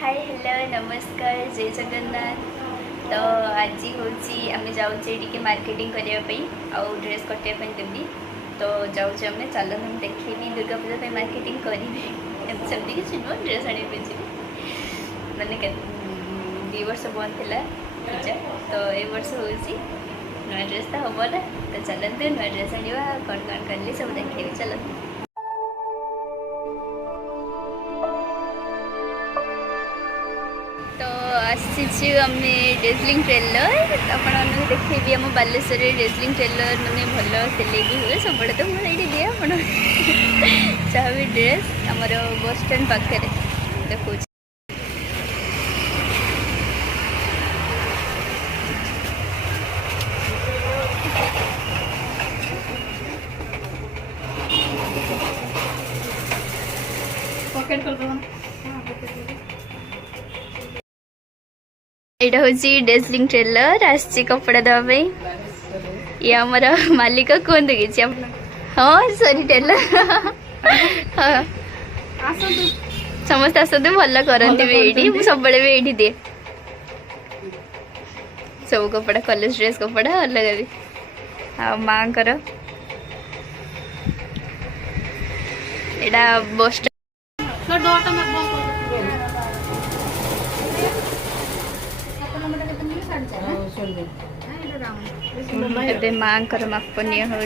Hi hello नमस्कार जय जगन्नाथ। तो आज हूँ आम जाऊे मार्केटिंग करने आउ ड्रेस कटापी देवी तो जाऊँ आम चल देखी दुर्गा पूजा मार्केटिंग करी सेमती किसी नुह ड्रेस आने मैंने 2 वर्ष बंद थी पूजा तो ये वर्ष हूँ नुआ ड्रेस तो हम ना तो चलते नुआ ड्रेस आने कौन कौन कली सब देखे चलते। तो आसी आम डेजलिंग टेलर आपको देखेबी आम बालेश्वर डेजलिंग टेलर मैंने भल सिले भी हुए सब तो मुझे ये दिए आप चाहे ड्रेस आमर बस स्टैंड पाखे देखो पॉकेट कर दो यहाँ हूँ डेजलिंग टेलर आसी कपड़ा देवाई ये आमर मालिक कहते कि हाँ सॉरी टेलर हाँ समस्त आसतु भल करती ये सब ये दिए सब कपड़ा कॉलेज ड्रेस कपड़ा अलग भी आ माँ यहाँ बस ए माँ मापनीय हो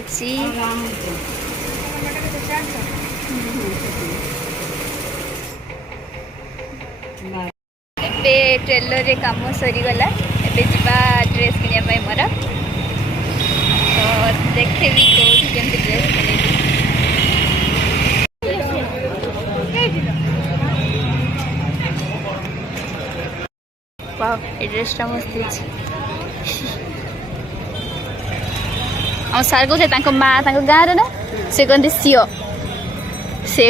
ट्रेलर रे काम सरीगला एबे जीवा ड्रेस किनिया मोर तो देखेबी कौन केमती ड्रेस किनेबी। वाह ये ड्रेसटा मस्त हम सार कहते माँ गाँव ना से कहते सीओ से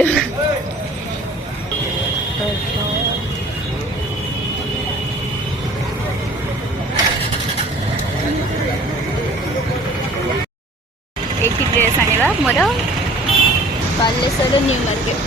एक ड्रेस आने मोर बालेश्वर न्यू मार्केट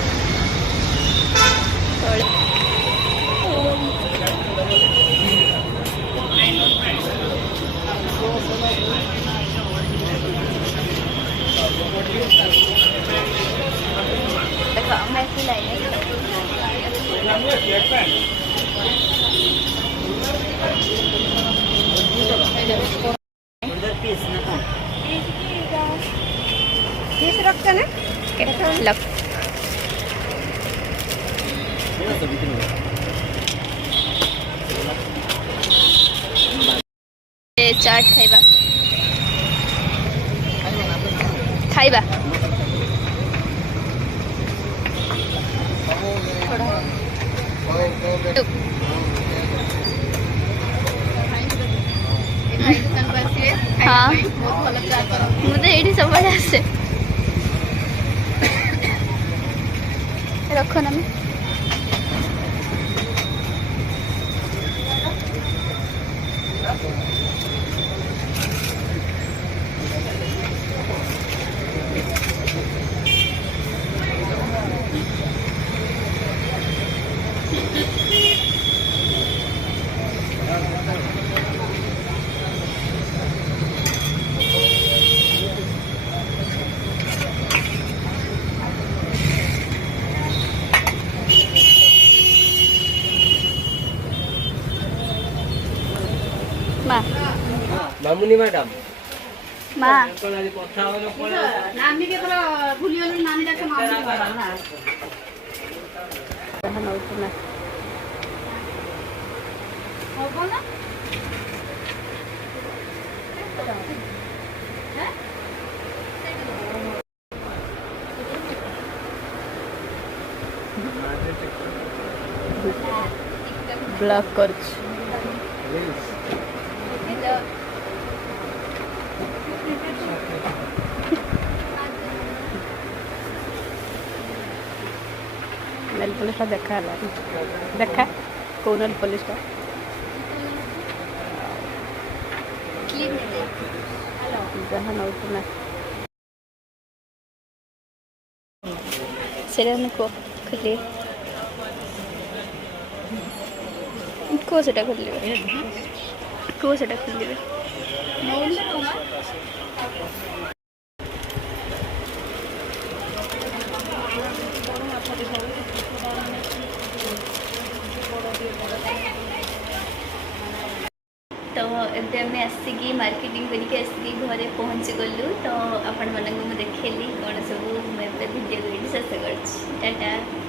रखते ना लग चाट खाइबा खाइबा हाँ मुझे ये सब आसे रखो ना मामुनी मैडम माँ नानी के पूरा भूली वाली नानी जाके मामुनी मैडम ना होबो ना ब्लॉक कर नेल पॉलिश देखा देखा कौ नेल पॉलिश जहाँ नौना से खुली को सेटा खोलिबे को सेटा खोलिबे तो एबे आम आसिकी मार्केटिंग करके आसिकी घरे पहुँची गलु तो आपण मन देखली कौन सब भिडियो शेष कर टाटा।